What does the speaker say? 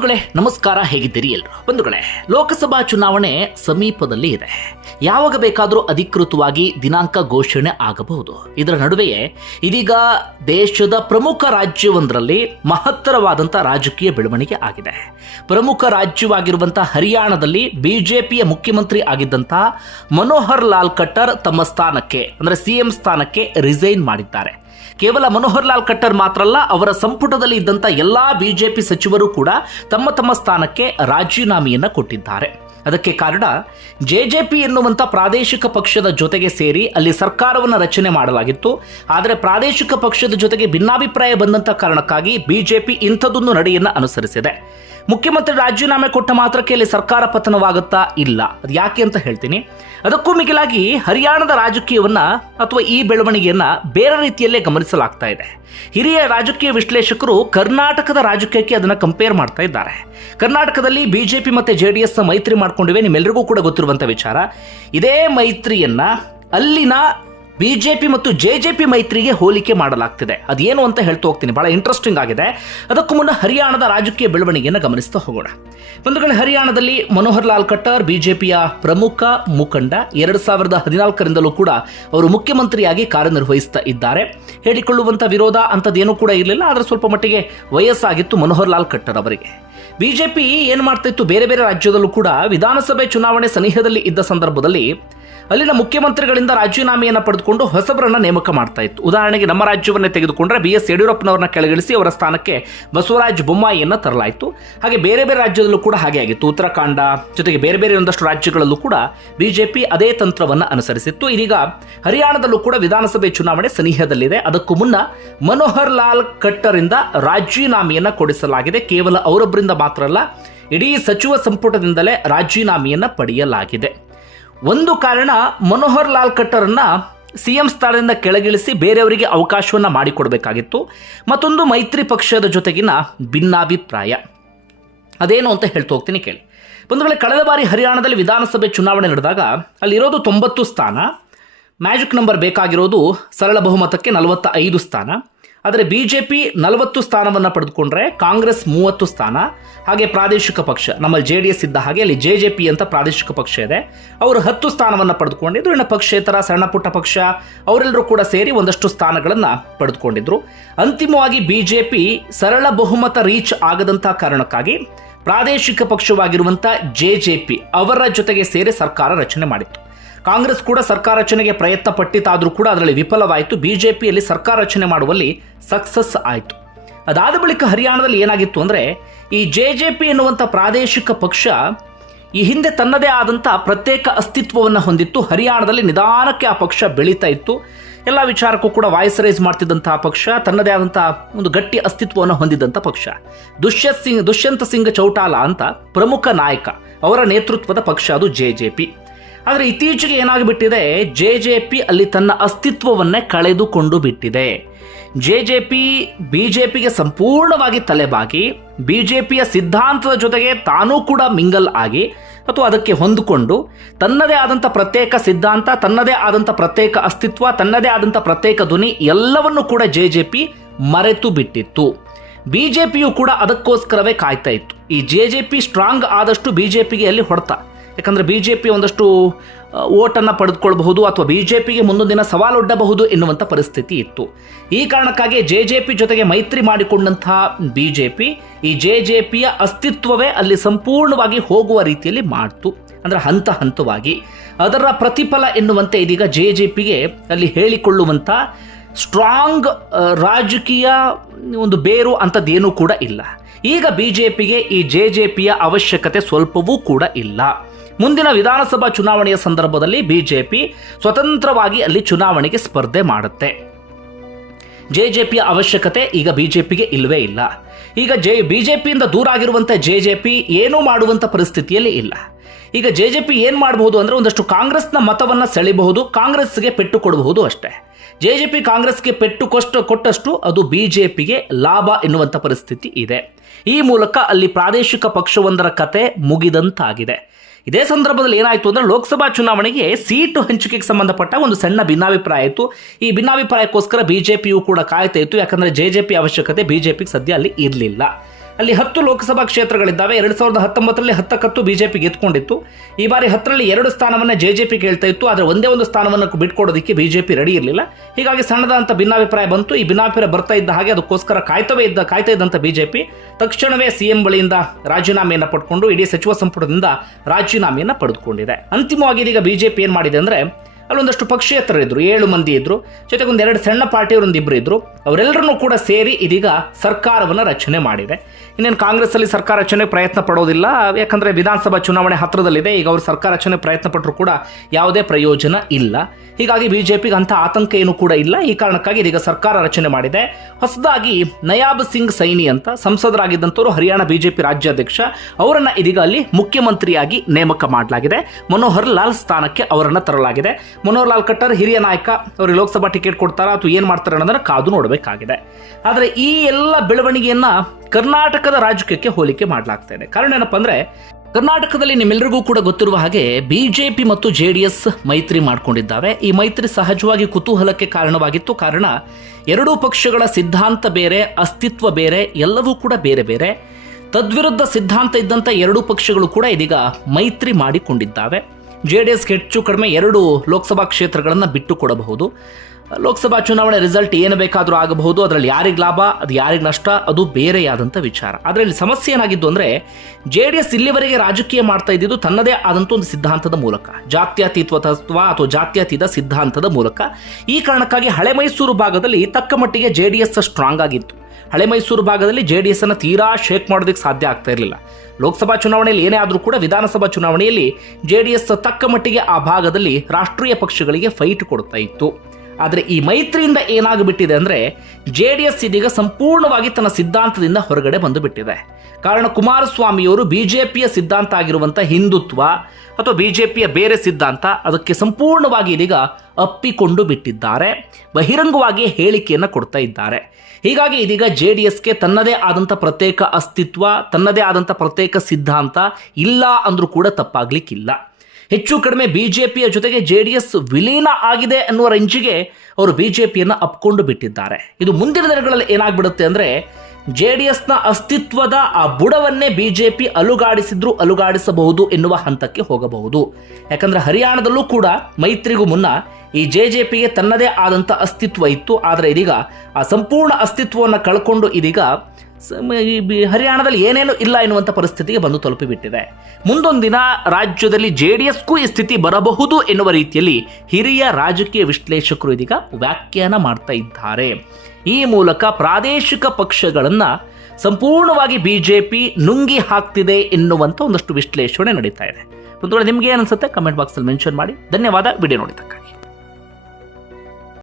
ಬಂಧುಗಳೇ, ನಮಸ್ಕಾರ ಹೇಗಿದ್ದೀರಿ ಎಲ್ರು? ಬಂಧುಗಳೇ, ಲೋಕಸಭಾ ಚುನಾವಣೆ ಸಮೀಪದಲ್ಲಿ ಇದೆ. ಯಾವಾಗ ಬೇಕಾದರೂ ಅಧಿಕೃತವಾಗಿ ದಿನಾಂಕ ಘೋಷಣೆ ಆಗಬಹುದು. ಇದರ ನಡುವೆಯೇ ಇದೀಗ ದೇಶದ ಪ್ರಮುಖ ರಾಜ್ಯವೊಂದರಲ್ಲಿ ಮಹತ್ತರವಾದಂಥ ರಾಜಕೀಯ ಬೆಳವಣಿಗೆ ಆಗಿದೆ. ಪ್ರಮುಖ ರಾಜ್ಯವಾಗಿರುವಂಥ ಹರಿಯಾಣದಲ್ಲಿ ಬಿಜೆಪಿಯ ಮುಖ್ಯಮಂತ್ರಿ ಆಗಿದ್ದಂಥ ಮನೋಹರ್ ಲಾಲ್ ಖಟ್ಟರ್ ತಮ್ಮ ಸ್ಥಾನಕ್ಕೆ, ಅಂದರೆ ಸಿಎಂ ಸ್ಥಾನಕ್ಕೆ ರಿಸೈನ್ ಮಾಡಿದ್ದಾರೆ. ಕೇವಲ ಮನೋಹರ್ ಲಾಲ್ ಖಟ್ಟರ್ ಮಾತ್ರ ಅಲ್ಲ, ಅವರ ಸಂಪುಟದಲ್ಲಿ ಇದ್ದಂಥ ಎಲ್ಲಾ ಬಿಜೆಪಿ ಸಚಿವರು ಕೂಡ ತಮ್ಮ ತಮ್ಮ ಸ್ಥಾನಕ್ಕೆ ರಾಜೀನಾಮೆಯನ್ನ ಕೊಟ್ಟಿದ್ದಾರೆ. ಅದಕ್ಕೆ ಕಾರಣ ಜೆಜೆಪಿ ಎನ್ನುವಂಥ ಪ್ರಾದೇಶಿಕ ಪಕ್ಷದ ಜೊತೆಗೆ ಸೇರಿ ಅಲ್ಲಿ ಸರ್ಕಾರವನ್ನು ರಚನೆ ಮಾಡಲಾಗಿತ್ತು. ಆದರೆ ಪ್ರಾದೇಶಿಕ ಪಕ್ಷದ ಜೊತೆಗೆ ಭಿನ್ನಾಭಿಪ್ರಾಯ ಬಂದಂಥ ಕಾರಣಕ್ಕಾಗಿ ಬಿಜೆಪಿ ಇಂಥದ್ದೊಂದು ನಡೆಯನ್ನು ಅನುಸರಿಸಿದೆ. ಮುಖ್ಯಮಂತ್ರಿ ರಾಜೀನಾಮೆ ಕೊಟ್ಟ ಮಾತ್ರಕ್ಕೆ ಅಲ್ಲಿ ಸರ್ಕಾರ ಪತನವಾಗುತ್ತಾ ಇಲ್ಲ. ಅದು ಯಾಕೆ ಅಂತ ಹೇಳ್ತೀನಿ. ಅದಕ್ಕೂ ಮಿಗಿಲಾಗಿ ಹರಿಯಾಣದ ರಾಜಕೀಯವನ್ನ ಅಥವಾ ಈ ಬೆಳವಣಿಗೆಯನ್ನ ಬೇರೆ ರೀತಿಯಲ್ಲೇ ಗಮನಿಸಲಾಗ್ತಾ ಇದೆ. ಹಿರಿಯ ರಾಜಕೀಯ ವಿಶ್ಲೇಷಕರು ಕರ್ನಾಟಕದ ರಾಜಕೀಯಕ್ಕೆ ಅದನ್ನ ಕಂಪೇರ್ ಮಾಡ್ತಾ ಇದ್ದಾರೆ. ಕರ್ನಾಟಕದಲ್ಲಿ ಬಿಜೆಪಿ ಮತ್ತೆ ಜೆ ಡಿ ಎಸ್ ಮೈತ್ರಿ ಮಾಡ್ಕೊಂಡಿವೆ ನಿಮ್ಮೆಲ್ಲರಿಗೂ ಕೂಡ ಗೊತ್ತಿರುವಂಥ ವಿಚಾರ. ಇದೇ ಮೈತ್ರಿಯನ್ನ ಅಲ್ಲಿನ ಬಿ ಜೆ ಪಿ ಮತ್ತು ಜೆ ಜೆ ಪಿ ಮೈತ್ರಿಗೆ ಹೋಲಿಕೆ ಮಾಡಲಾಗ್ತಿದೆ. ಅದೇನು ಅಂತ ಹೇಳ್ತಾ ಹೋಗ್ತೀನಿ, ಬಹಳ ಇಂಟ್ರೆಸ್ಟಿಂಗ್ ಆಗಿದೆ. ಅದಕ್ಕೂ ಮುನ್ನ ಹರಿಯಾಣದ ರಾಜಕೀಯ ಬೆಳವಣಿಗೆಯನ್ನು ಗಮನಿಸ್ತಾ ಹೋಗೋಣ. ಬಂಧುಗಳು, ಹರಿಯಾಣದಲ್ಲಿ ಮನೋಹರ್ ಲಾಲ್ ಖಟ್ಟರ್ ಬಿಜೆಪಿಯ ಪ್ರಮುಖ ಮುಖಂಡ, ಎರಡು ಸಾವಿರದ ಹದಿನಾಲ್ಕರಿಂದಲೂ ಕೂಡ ಅವರು ಮುಖ್ಯಮಂತ್ರಿಯಾಗಿ ಕಾರ್ಯನಿರ್ವಹಿಸ್ತಾ ಇದ್ದಾರೆ. ಹೇಳಿಕೊಳ್ಳುವಂಥ ವಿರೋಧ ಅಂಥದ್ದೇನೂ ಕೂಡ ಇರಲಿಲ್ಲ, ಆದರೆ ಸ್ವಲ್ಪ ಮಟ್ಟಿಗೆ ವಯಸ್ಸಾಗಿತ್ತು ಮನೋಹರ್ ಲಾಲ್ ಖಟ್ಟರ್ ಅವರಿಗೆ. ಬಿಜೆಪಿ ಏನು ಮಾಡ್ತಾ ಇತ್ತು ಬೇರೆ ಬೇರೆ ರಾಜ್ಯದಲ್ಲೂ ಕೂಡ ವಿಧಾನಸಭೆ ಚುನಾವಣೆ ಸನಿಹದಲ್ಲಿ ಇದ್ದ ಸಂದರ್ಭದಲ್ಲಿ ಅಲ್ಲಿನ ಮುಖ್ಯಮಂತ್ರಿಗಳಿಂದ ರಾಜೀನಾಮೆಯನ್ನು ಪಡೆದುಕೊಂಡು ಹೊಸಬರನ್ನ ನೇಮಕ ಮಾಡ್ತಾ ಇತ್ತು. ಉದಾಹರಣೆಗೆ ನಮ್ಮ ರಾಜ್ಯವನ್ನೇ ತೆಗೆದುಕೊಂಡ್ರೆ ಬಿ ಎಸ್ ಯಡಿಯೂರಪ್ಪನವರನ್ನ ಕೆಳಗಿಳಿಸಿ ಅವರ ಸ್ಥಾನಕ್ಕೆ ಬಸವರಾಜ್ ಬೊಮ್ಮಾಯಿಯನ್ನು ತರಲಾಯಿತು. ಹಾಗೆ ಬೇರೆ ಬೇರೆ ರಾಜ್ಯದಲ್ಲೂ ಕೂಡ ಹಾಗೆ ಆಗಿತ್ತು. ಉತ್ತರಾಖಂಡ, ಜೊತೆಗೆ ಬೇರೆ ಬೇರೆ ಒಂದಷ್ಟು ರಾಜ್ಯಗಳಲ್ಲೂ ಕೂಡ ಬಿಜೆಪಿ ಅದೇ ತಂತ್ರವನ್ನು ಅನುಸರಿಸಿತ್ತು. ಇದೀಗ ಹರಿಯಾಣದಲ್ಲೂ ಕೂಡ ವಿಧಾನಸಭೆ ಚುನಾವಣೆ ಸನಿಹದಲ್ಲಿದೆ. ಅದಕ್ಕೂ ಮುನ್ನ ಮನೋಹರ್ ಲಾಲ್ ಕಟ್ಟರಿಂದ ರಾಜೀನಾಮೆಯನ್ನು ಕೊಡಿಸಲಾಗಿದೆ. ಕೇವಲ ಅವರೊಬ್ಬರಿಂದ ಮಾತ್ರ ಅಲ್ಲ, ಇಡೀ ಸಚಿವ ಸಂಪುಟದಿಂದಲೇ ರಾಜೀನಾಮೆಯನ್ನು ಪಡೆಯಲಾಗಿದೆ. ಒಂದು ಕಾರಣ ಮನೋಹರ್ ಲಾಲ್ ಖಟ್ಟರನ್ನು ಸಿ ಎಂ ಸ್ಥಾನದಿಂದ ಕೆಳಗಿಳಿಸಿ ಬೇರೆಯವರಿಗೆ ಅವಕಾಶವನ್ನು ಮಾಡಿಕೊಡಬೇಕಾಗಿತ್ತು. ಮತ್ತೊಂದು ಮೈತ್ರಿ ಪಕ್ಷದ ಜೊತೆಗಿನ ಭಿನ್ನಾಭಿಪ್ರಾಯ. ಅದೇನು ಅಂತ ಹೇಳ್ತಾ ಹೋಗ್ತೀನಿ ಕೇಳಿ. ಒಂದು ವೇಳೆ ಕಳೆದ ಬಾರಿ ಹರಿಯಾಣದಲ್ಲಿ ವಿಧಾನಸಭೆ ಚುನಾವಣೆ ನಡೆದಾಗ ಅಲ್ಲಿರೋದು ತೊಂಬತ್ತು ಸ್ಥಾನ, ಮ್ಯಾಜಿಕ್ ನಂಬರ್ ಬೇಕಾಗಿರೋದು ಸರಳ ಬಹುಮತಕ್ಕೆ ನಲವತ್ತ ಐದು ಸ್ಥಾನ ಆದರೆ ಬಿ ಜೆ ಪಿ ನಲವತ್ತು ಸ್ಥಾನವನ್ನು ಪಡೆದುಕೊಂಡ್ರೆ ಕಾಂಗ್ರೆಸ್ ಮೂವತ್ತು ಸ್ಥಾನ, ಹಾಗೆ ಪ್ರಾದೇಶಿಕ ಪಕ್ಷ, ನಮ್ಮಲ್ಲಿ ಜೆ ಡಿ ಎಸ್ ಇದ್ದ ಹಾಗೆ ಅಲ್ಲಿ ಜೆ ಜೆ ಪಿ ಅಂತ ಪ್ರಾದೇಶಿಕ ಪಕ್ಷ ಇದೆ. ಅವರು ಹತ್ತು ಸ್ಥಾನವನ್ನು ಪಡೆದುಕೊಂಡಿದ್ರು, ಇನ್ನು ಪಕ್ಷೇತರ ಸಣ್ಣ ಪುಟ್ಟ ಪಕ್ಷ, ಅವರೆಲ್ಲರೂ ಕೂಡ ಸೇರಿ ಒಂದಷ್ಟು ಸ್ಥಾನಗಳನ್ನು ಪಡೆದುಕೊಂಡಿದ್ರು. ಅಂತಿಮವಾಗಿ ಬಿ ಜೆ ಪಿ ಸರಳ ಬಹುಮತ ರೀಚ್ ಆಗದಂಥ ಕಾರಣಕ್ಕಾಗಿ ಪ್ರಾದೇಶಿಕ ಪಕ್ಷವಾಗಿರುವಂಥ ಜೆ ಜೆ ಪಿ ಅವರ ಜೊತೆಗೆ ಸೇರಿ ಸರ್ಕಾರ ರಚನೆ ಮಾಡಿತ್ತು. ಕಾಂಗ್ರೆಸ್ ಕೂಡ ಸರ್ಕಾರ ರಚನೆಗೆ ಪ್ರಯತ್ನ ಪಟ್ಟಿತಾದರೂ ಕೂಡ ಅದರಲ್ಲಿ ವಿಫಲವಾಯಿತು. ಬಿಜೆಪಿಯಲ್ಲಿ ಸರ್ಕಾರ ರಚನೆ ಮಾಡುವಲ್ಲಿ ಸಕ್ಸಸ್ ಆಯಿತು. ಅದಾದ ಬಳಿಕ ಹರಿಯಾಣದಲ್ಲಿ ಏನಾಗಿತ್ತು ಅಂದರೆ, ಈ ಜೆ ಜೆ ಪಿ ಎನ್ನುವಂಥ ಪ್ರಾದೇಶಿಕ ಪಕ್ಷ ಈ ಹಿಂದೆ ತನ್ನದೇ ಆದಂಥ ಪ್ರತ್ಯೇಕ ಅಸ್ತಿತ್ವವನ್ನು ಹೊಂದಿತ್ತು. ಹರಿಯಾಣದಲ್ಲಿ ನಿಧಾನಕ್ಕೆ ಆ ಪಕ್ಷ ಬೆಳೀತಾ ಇತ್ತು. ಎಲ್ಲ ವಿಚಾರಕ್ಕೂ ಕೂಡ ವಾಯ್ಸ್ ರೈಸ್ ಮಾಡ್ತಿದ್ದಂತಹ ಪಕ್ಷ, ತನ್ನದೇ ಆದಂಥ ಒಂದು ಗಟ್ಟಿ ಅಸ್ತಿತ್ವವನ್ನು ಹೊಂದಿದ್ದಂಥ ಪಕ್ಷ. ದುಷ್ಯಂತ್ ಸಿಂಗ್, ದುಷ್ಯಂತ ಸಿಂಗ್ ಚೌಟಾಲ ಅಂತ ಪ್ರಮುಖ ನಾಯಕ ಅವರ ನೇತೃತ್ವದ ಪಕ್ಷ ಅದು ಜೆ ಜೆ ಪಿ. ಆದರೆ ಇತ್ತೀಚೆಗೆ ಏನಾಗಿಬಿಟ್ಟಿದೆ? ಜೆ ಜೆ ಪಿ ಅಲ್ಲಿ ತನ್ನ ಅಸ್ತಿತ್ವವನ್ನೇ ಕಳೆದುಕೊಂಡು ಬಿಟ್ಟಿದೆ. J J P B J ಪಿಗೆ ಸಂಪೂರ್ಣವಾಗಿ ತಲೆಬಾಗಿ, ಬಿ ಜೆ ಪಿಯ ಸಿದ್ಧಾಂತದ ಜೊತೆಗೆ ತಾನೂ ಕೂಡ ಮಿಂಗಲ್ ಆಗಿ ಅಥವಾ ಅದಕ್ಕೆ ಹೊಂದಿಕೊಂಡು ತನ್ನದೇ ಆದಂಥ ಪ್ರತ್ಯೇಕ ಸಿದ್ಧಾಂತ, ತನ್ನದೇ ಆದಂಥ ಪ್ರತ್ಯೇಕ ಅಸ್ತಿತ್ವ, ತನ್ನದೇ ಆದಂಥ ಪ್ರತ್ಯೇಕ ಧ್ವನಿ ಎಲ್ಲವನ್ನೂ ಕೂಡ ಜೆ ಜೆ ಪಿ ಮರೆತು ಬಿಟ್ಟಿತ್ತು. ಬಿ ಜೆ ಪಿಯು ಕೂಡ ಅದಕ್ಕೋಸ್ಕರವೇ ಕಾಯ್ತಾ ಇತ್ತು. ಈ ಜೆ ಜೆ ಪಿ ಸ್ಟ್ರಾಂಗ್ ಆದಷ್ಟು ಬಿ ಜೆ ಪಿಗೆ ಅಲ್ಲಿ ಹೊಡೆತ. ಯಾಕಂದರೆ ಬಿ ಜೆ ಪಿ ಒಂದಷ್ಟು ಓಟನ್ನು ಪಡೆದುಕೊಳ್ಬಹುದು ಅಥವಾ ಬಿ ಜೆ ಪಿಗೆ ಮುಂದೊಂದು ದಿನ ಸವಾಲೊಡ್ಡಬಹುದು ಎನ್ನುವಂಥ ಪರಿಸ್ಥಿತಿ ಇತ್ತು. ಈ ಕಾರಣಕ್ಕಾಗಿ ಜೆ ಜೆ ಪಿ ಜೊತೆಗೆ ಮೈತ್ರಿ ಮಾಡಿಕೊಂಡಂತಹ ಬಿ ಜೆ ಪಿ ಈ ಜೆ ಜೆ ಪಿಯ ಅಸ್ತಿತ್ವವೇ ಅಲ್ಲಿ ಸಂಪೂರ್ಣವಾಗಿ ಹೋಗುವ ರೀತಿಯಲ್ಲಿ ಮಾಡ್ತು. ಅಂದರೆ ಹಂತ ಹಂತವಾಗಿ. ಅದರ ಪ್ರತಿಫಲ ಎನ್ನುವಂತೆ ಇದೀಗ ಜೆ ಜೆ ಪಿಗೆ ಅಲ್ಲಿ ಹೇಳಿಕೊಳ್ಳುವಂಥ ಸ್ಟ್ರಾಂಗ್ ರಾಜಕೀಯ ಒಂದು ಬೇರು ಅಂಥದ್ದೇನೂ ಕೂಡ ಇಲ್ಲ. ಈಗ ಬಿ ಜೆ ಪಿಗೆ ಈ ಜೆ ಜೆ ಪಿಯ ಅವಶ್ಯಕತೆ ಸ್ವಲ್ಪವೂ ಕೂಡ ಇಲ್ಲ. ಮುಂದಿನ ವಿಧಾನಸಭಾ ಚುನಾವಣೆಯ ಸಂದರ್ಭದಲ್ಲಿ ಬಿಜೆಪಿ ಸ್ವತಂತ್ರವಾಗಿ ಅಲ್ಲಿ ಚುನಾವಣೆಗೆ ಸ್ಪರ್ಧೆ ಮಾಡುತ್ತೆ. ಜೆ ಜೆ ಪಿಯ ಅವಶ್ಯಕತೆ ಈಗ ಬಿಜೆಪಿಗೆ ಇಲ್ಲವೇ ಇಲ್ಲ. ಈಗ ಜೆ, ಬಿಜೆಪಿಯಿಂದ ದೂರ ಆಗಿರುವಂಥ ಜೆ ಜೆ ಪಿ ಏನೂ ಮಾಡುವಂಥ ಪರಿಸ್ಥಿತಿಯಲ್ಲಿ ಇಲ್ಲ. ಈಗ ಜೆ ಜೆ ಪಿ ಏನು ಮಾಡಬಹುದು ಅಂದರೆ ಒಂದಷ್ಟು ಕಾಂಗ್ರೆಸ್ನ ಮತವನ್ನು ಸೆಳಿಬಹುದು, ಕಾಂಗ್ರೆಸ್ಗೆ ಪೆಟ್ಟು ಕೊಡಬಹುದು ಅಷ್ಟೇ. ಜೆ ಜೆ ಪಿ ಕಾಂಗ್ರೆಸ್ಗೆ ಪೆಟ್ಟು ಕೊಷ್ಟ, ಕೊಟ್ಟಷ್ಟು ಅದು ಬಿ ಜೆ ಪಿಗೆ ಲಾಭ ಎನ್ನುವಂಥ ಪರಿಸ್ಥಿತಿ ಇದೆ. ಈ ಮೂಲಕ ಅಲ್ಲಿ ಪ್ರಾದೇಶಿಕ ಪಕ್ಷವೊಂದರ ಕತೆ ಮುಗಿದಂತಾಗಿದೆ. ಇದೇ ಸಂದರ್ಭದಲ್ಲಿ ಏನಾಯಿತು ಅಂದರೆ ಲೋಕಸಭಾ ಚುನಾವಣೆಗೆ ಸೀಟು ಹಂಚಿಕೆಗೆ ಸಂಬಂಧಪಟ್ಟ ಒಂದು ಸಣ್ಣ ಭಿನ್ನಾಭಿಪ್ರಾಯ ಇತ್ತು. ಈ ಭಿನ್ನಾಭಿಪ್ರಾಯಕ್ಕೋಸ್ಕರ ಬಿಜೆಪಿಯು ಕೂಡ ಕಾಯ್ತಾ ಇತ್ತು. ಯಾಕಂದರೆ ಜೆ ಜೆ ಪಿ ಅವಶ್ಯಕತೆ ಬಿಜೆಪಿಗೆ ಸದ್ಯ ಅಲ್ಲಿ ಇರಲಿಲ್ಲ. ಅಲ್ಲಿ ಹತ್ತು ಲೋಕಸಭಾ ಕ್ಷೇತ್ರಗಳಿದ್ದಾವೆ. ಎರಡು ಸಾವಿರದ ಹತ್ತೊಂಬತ್ತರಲ್ಲಿ ಹತ್ತಕ್ಕತ್ತು ಬಿಜೆಪಿ ಗೆದ್ಕೊಂಡಿತ್ತು ಈ ಬಾರಿ ಹತ್ತರಲ್ಲಿ ಎರಡು ಸ್ಥಾನವನ್ನ ಜೆ ಜೆ ಪಿ ಕೇಳ್ತಾ ಇತ್ತು. ಆದರೆ ಒಂದೇ ಒಂದು ಸ್ಥಾನವನ್ನು ಬಿಟ್ಕೊಡೋದಕ್ಕೆ ಬಿಜೆಪಿ ರೆಡಿ ಇರಲಿಲ್ಲ. ಹೀಗಾಗಿ ಸಣ್ಣದಂತ ಭಿನ್ನಾಭಿಪ್ರಾಯ ಬಂತು. ಈ ಭಿನ್ನಾಭಿಪ್ರಾಯ ಬರ್ತಾ ಇದ್ದ ಹಾಗೆ ಅದಕ್ಕೋಸ್ಕರ ಕಾಯ್ತವೇ ಇದ್ದ, ಕಾಯ್ತಾ ಇದ್ದಂಥ ಬಿಜೆಪಿ ತಕ್ಷಣವೇ ಸಿಎಂ ಬಳಿಯಿಂದ ರಾಜೀನಾಮೆಯನ್ನು ಪಡ್ಕೊಂಡು ಇಡೀ ಸಚಿವ ಸಂಪುಟದಿಂದ ರಾಜೀನಾಮೆಯನ್ನು ಪಡೆದುಕೊಂಡಿದೆ. ಅಂತಿಮವಾಗಿ ಇದೀಗ ಬಿಜೆಪಿ ಏನು ಮಾಡಿದೆ ಅಂದರೆ ಅಲ್ಲೊಂದಷ್ಟು ಪಕ್ಷೇತರರಿದ್ರು ಏಳು ಮಂದಿ ಇದ್ದರು ಜೊತೆಗೆ ಒಂದು ಎರಡು ಸಣ್ಣ ಪಾರ್ಟಿಯವರೊಂದಿಬ್ಬರು ಇದ್ರು. ಅವರೆಲ್ಲರನ್ನೂ ಕೂಡ ಸೇರಿ ಇದೀಗ ಸರ್ಕಾರವನ್ನು ರಚನೆ ಮಾಡಿದೆ. ಇನ್ನೇನು ಕಾಂಗ್ರೆಸ್ ಅಲ್ಲಿ ಸರ್ಕಾರ ರಚನೆ ಪ್ರಯತ್ನ ಪಡೋದಿಲ್ಲ. ಯಾಕಂದ್ರೆ ವಿಧಾನಸಭಾ ಚುನಾವಣೆ ಹತ್ತಿರದಲ್ಲಿದೆ ಈಗ ಅವರು ಸರ್ಕಾರ ರಚನೆ ಪ್ರಯತ್ನ ಪಟ್ಟರು ಕೂಡ ಯಾವುದೇ ಪ್ರಯೋಜನ ಇಲ್ಲ. ಹೀಗಾಗಿ ಬಿಜೆಪಿಗೆ ಅಂತ ಆತಂಕ ಏನು ಕೂಡ ಇಲ್ಲ. ಈ ಕಾರಣಕ್ಕಾಗಿ ಇದೀಗ ಸರ್ಕಾರ ರಚನೆ ಮಾಡಿದೆ. ಹೊಸದಾಗಿ ನಯಾಬ್ ಸಿಂಗ್ ಸೈನಿ ಅಂತ ಸಂಸದರಾಗಿದ್ದಂಥವರು ಹರಿಯಾಣ ಬಿಜೆಪಿ ರಾಜ್ಯಾಧ್ಯಕ್ಷ, ಅವರನ್ನು ಇದೀಗ ಅಲ್ಲಿ ಮುಖ್ಯಮಂತ್ರಿಯಾಗಿ ನೇಮಕ ಮಾಡಲಾಗಿದೆ. ಮನೋಹರ್ ಲಾಲ್ ಸ್ಥಾನಕ್ಕೆ ಅವರನ್ನು ತರಲಾಗಿದೆ. ಮನೋಹರ್ ಲಾಲ್ ಖಟ್ಟರ್ ಹಿರಿಯ ನಾಯಕ, ಅವ್ರಿಗೆ ಲೋಕಸಭಾ ಟಿಕೆಟ್ ಕೊಡ್ತಾರಾ ಅಥವಾ ಏನು ಮಾಡ್ತಾರೆ ಅನ್ನೋದನ್ನ ಕಾದು ನೋಡಬೇಕಾಗಿದೆ. ಆದರೆ ಈ ಎಲ್ಲ ಬೆಳವಣಿಗೆಯನ್ನ ಕರ್ನಾಟಕದ ರಾಜಕೀಯಕ್ಕೆ ಹೋಲಿಕೆ ಮಾಡಲಾಗ್ತಾ ಇದೆ. ಕಾರಣ ಏನಪ್ಪ ಅಂದರೆ, ಕರ್ನಾಟಕದಲ್ಲಿ ನಿಮ್ಮೆಲ್ಲರಿಗೂ ಕೂಡ ಗೊತ್ತಿರುವ ಹಾಗೆ ಬಿಜೆಪಿ ಮತ್ತು ಜೆ ಡಿ ಎಸ್ ಮೈತ್ರಿ ಮಾಡಿಕೊಂಡಿದ್ದಾವೆ. ಈ ಮೈತ್ರಿ ಸಹಜವಾಗಿ ಕುತೂಹಲಕ್ಕೆ ಕಾರಣವಾಗಿತ್ತು. ಕಾರಣ, ಎರಡೂ ಪಕ್ಷಗಳ ಸಿದ್ಧಾಂತ ಬೇರೆ, ಅಸ್ತಿತ್ವ ಬೇರೆ, ಎಲ್ಲವೂ ಕೂಡ ಬೇರೆ ಬೇರೆ. ತದ್ವಿರುದ್ಧ ಸಿದ್ಧಾಂತ ಇದ್ದಂಥ ಎರಡೂ ಪಕ್ಷಗಳು ಕೂಡ ಇದೀಗ ಮೈತ್ರಿ ಮಾಡಿಕೊಂಡಿದ್ದಾವೆ. ಜೆ ಡಿ ಎಸ್ಗೆ ಹೆಚ್ಚು ಕಡಿಮೆ ಎರಡು ಲೋಕಸಭಾ ಕ್ಷೇತ್ರಗಳನ್ನು ಬಿಟ್ಟು ಕೊಡಬಹುದು ಲೋಕಸಭಾ ಚುನಾವಣೆ ರಿಸಲ್ಟ್ ಏನು ಬೇಕಾದರೂ ಆಗಬಹುದು, ಅದರಲ್ಲಿ ಯಾರಿಗೆ ಲಾಭ, ಅದು ಯಾರಿಗೆ ನಷ್ಟ, ಅದು ಬೇರೆಯಾದಂಥ ವಿಚಾರ. ಅದರಲ್ಲಿ ಸಮಸ್ಯೆ ಏನಾಗಿದ್ದು ಅಂದರೆ ಜೆ ಡಿ ಎಸ್ ಇಲ್ಲಿವರೆಗೆ ರಾಜಕೀಯ ಮಾಡ್ತಾ ಇದ್ದಿದ್ದು ತನ್ನದೇ ಆದಂಥ ಒಂದು ಸಿದ್ಧಾಂತದ ಮೂಲಕ. ಜಾತ್ಯತೀತ್ವ ತತ್ವ ಅಥವಾ ಜಾತ್ಯತೀತ ಸಿದ್ಧಾಂತದ ಮೂಲಕ. ಈ ಕಾರಣಕ್ಕಾಗಿ ಹಳೆ ಮೈಸೂರು ಭಾಗದಲ್ಲಿ ತಕ್ಕ ಮಟ್ಟಿಗೆ ಜೆ ಡಿ ಎಸ್ ಸ್ಟ್ರಾಂಗ್ ಆಗಿತ್ತು. ಹಳೆ ಮೈಸೂರು ಭಾಗದಲ್ಲಿ ಜೆ ಡಿ ಅನ್ನು ತೀರಾ ಶೇಕ್ ಮಾಡೋದಕ್ಕೆ ಸಾಧ್ಯ ಆಗ್ತಾ ಇರಲಿಲ್ಲ. ಲೋಕಸಭಾ ಚುನಾವಣೆಯಲ್ಲಿ ಏನೇ ಆದರೂ ಕೂಡ ವಿಧಾನಸಭಾ ಚುನಾವಣೆಯಲ್ಲಿ ಜೆ ಡಿ ಎಸ್ ತಕ್ಕ ಮಟ್ಟಿಗೆ ಆ ಭಾಗದಲ್ಲಿ ರಾಷ್ಟ್ರೀಯ ಪಕ್ಷಗಳಿಗೆ ಫೈಟ್ ಕೊಡ್ತಾ ಇತ್ತು. ಆದರೆ ಈ ಮೈತ್ರಿಯಿಂದ ಏನಾಗಿಬಿಟ್ಟಿದೆ ಅಂದರೆ ಜೆ ಡಿ ಎಸ್ ಇದೀಗ ಸಂಪೂರ್ಣವಾಗಿ ತನ್ನ ಸಿದ್ಧಾಂತದಿಂದ ಹೊರಗಡೆ ಬಂದು ಬಿಟ್ಟಿದೆ ಕಾರಣ ಕುಮಾರಸ್ವಾಮಿಯವರು ಬಿ ಜೆ ಪಿಯ ಸಿದ್ಧಾಂತ ಆಗಿರುವಂಥ ಹಿಂದುತ್ವ ಅಥವಾ ಬಿ ಜೆ ಪಿಯ ಬೇರೆ ಸಿದ್ಧಾಂತ ಅದಕ್ಕೆ ಸಂಪೂರ್ಣವಾಗಿ ಇದೀಗ ಅಪ್ಪಿಕೊಂಡು ಬಿಟ್ಟಿದ್ದಾರೆ. ಬಹಿರಂಗವಾಗಿ ಹೇಳಿಕೆಯನ್ನು ಕೊಡ್ತಾ ಇದ್ದಾರೆ. ಹೀಗಾಗಿ ಇದೀಗ ಜೆ ಡಿ ಎಸ್ಗೆ ತನ್ನದೇ ಆದಂಥ ಪ್ರತ್ಯೇಕ ಅಸ್ತಿತ್ವ, ತನ್ನದೇ ಆದಂಥ ಪ್ರತ್ಯೇಕ ಸಿದ್ಧಾಂತ ಇಲ್ಲ ಅಂದರೂ ಕೂಡ ತಪ್ಪಾಗ್ಲಿಕ್ಕಿಲ್ಲ. ಹೆಚ್ಚು ಕಡಿಮೆ ಬಿಜೆಪಿಯ ಜೊತೆಗೆ ಜೆ ಡಿ ಎಸ್ ವಿಲೀನ ಆಗಿದೆ ಅನ್ನುವ ರಂಜಿಗೆ ಅವರು ಬಿಜೆಪಿಯನ್ನು ಅಪ್ಕೊಂಡು ಬಿಟ್ಟಿದ್ದಾರೆ. ಇದು ಮುಂದಿನ ದಿನಗಳಲ್ಲಿ ಏನಾಗ್ಬಿಡುತ್ತೆ ಅಂದರೆ ಜೆ ಡಿ ಎಸ್ನ ಅಸ್ತಿತ್ವದ ಆ ಬುಡವನ್ನೇ ಬಿಜೆಪಿ ಅಲುಗಾಡಿಸಿದ್ರು ಅಲುಗಾಡಿಸಬಹುದು ಎನ್ನುವ ಹಂತಕ್ಕೆ ಹೋಗಬಹುದು. ಯಾಕಂದ್ರೆ ಹರಿಯಾಣದಲ್ಲೂ ಕೂಡ ಮೈತ್ರಿಗೂ ಮುನ್ನ ಈ ಜೆ ಜೆ ಪಿಗೆ ತನ್ನದೇ ಆದಂಥ ಅಸ್ತಿತ್ವ ಇತ್ತು. ಆದರೆ ಇದೀಗ ಆ ಸಂಪೂರ್ಣ ಅಸ್ತಿತ್ವವನ್ನು ಕಳ್ಕೊಂಡು ಇದೀಗ ಹರಿಯಾಣದಲ್ಲಿ ಏನೇನು ಇಲ್ಲ ಎನ್ನುವಂಥ ಪರಿಸ್ಥಿತಿಗೆ ಬಂದು ತಲುಪಿಬಿಟ್ಟಿದೆ. ಮುಂದೊಂದು ದಿನ ರಾಜ್ಯದಲ್ಲಿ ಜೆ ಡಿ ಎಸ್ಗೂ ಈ ಸ್ಥಿತಿ ಬರಬಹುದು ಎನ್ನುವ ರೀತಿಯಲ್ಲಿ ಹಿರಿಯ ರಾಜಕೀಯ ವಿಶ್ಲೇಷಕರು ಇದೀಗ ವ್ಯಾಖ್ಯಾನ ಮಾಡ್ತಾ ಇದ್ದಾರೆ. ಈ ಮೂಲಕ ಪ್ರಾದೇಶಿಕ ಪಕ್ಷಗಳನ್ನು ಸಂಪೂರ್ಣವಾಗಿ ಬಿ ಜೆ ಪಿ ನುಂಗಿ ಹಾಕ್ತಿದೆ ಎನ್ನುವಂಥ ಒಂದಷ್ಟು ವಿಶ್ಲೇಷಣೆ ನಡೀತಾ ಇದೆ. ನಿಮಗೆ ಏನು ಅನ್ಸುತ್ತೆ? ಕಮೆಂಟ್ ಬಾಕ್ಸಲ್ಲಿ ಮೆನ್ಷನ್ ಮಾಡಿ. ಧನ್ಯವಾದ. ವಿಡಿಯೋ ನೋಡಿದ್ದಕ್ಕೆ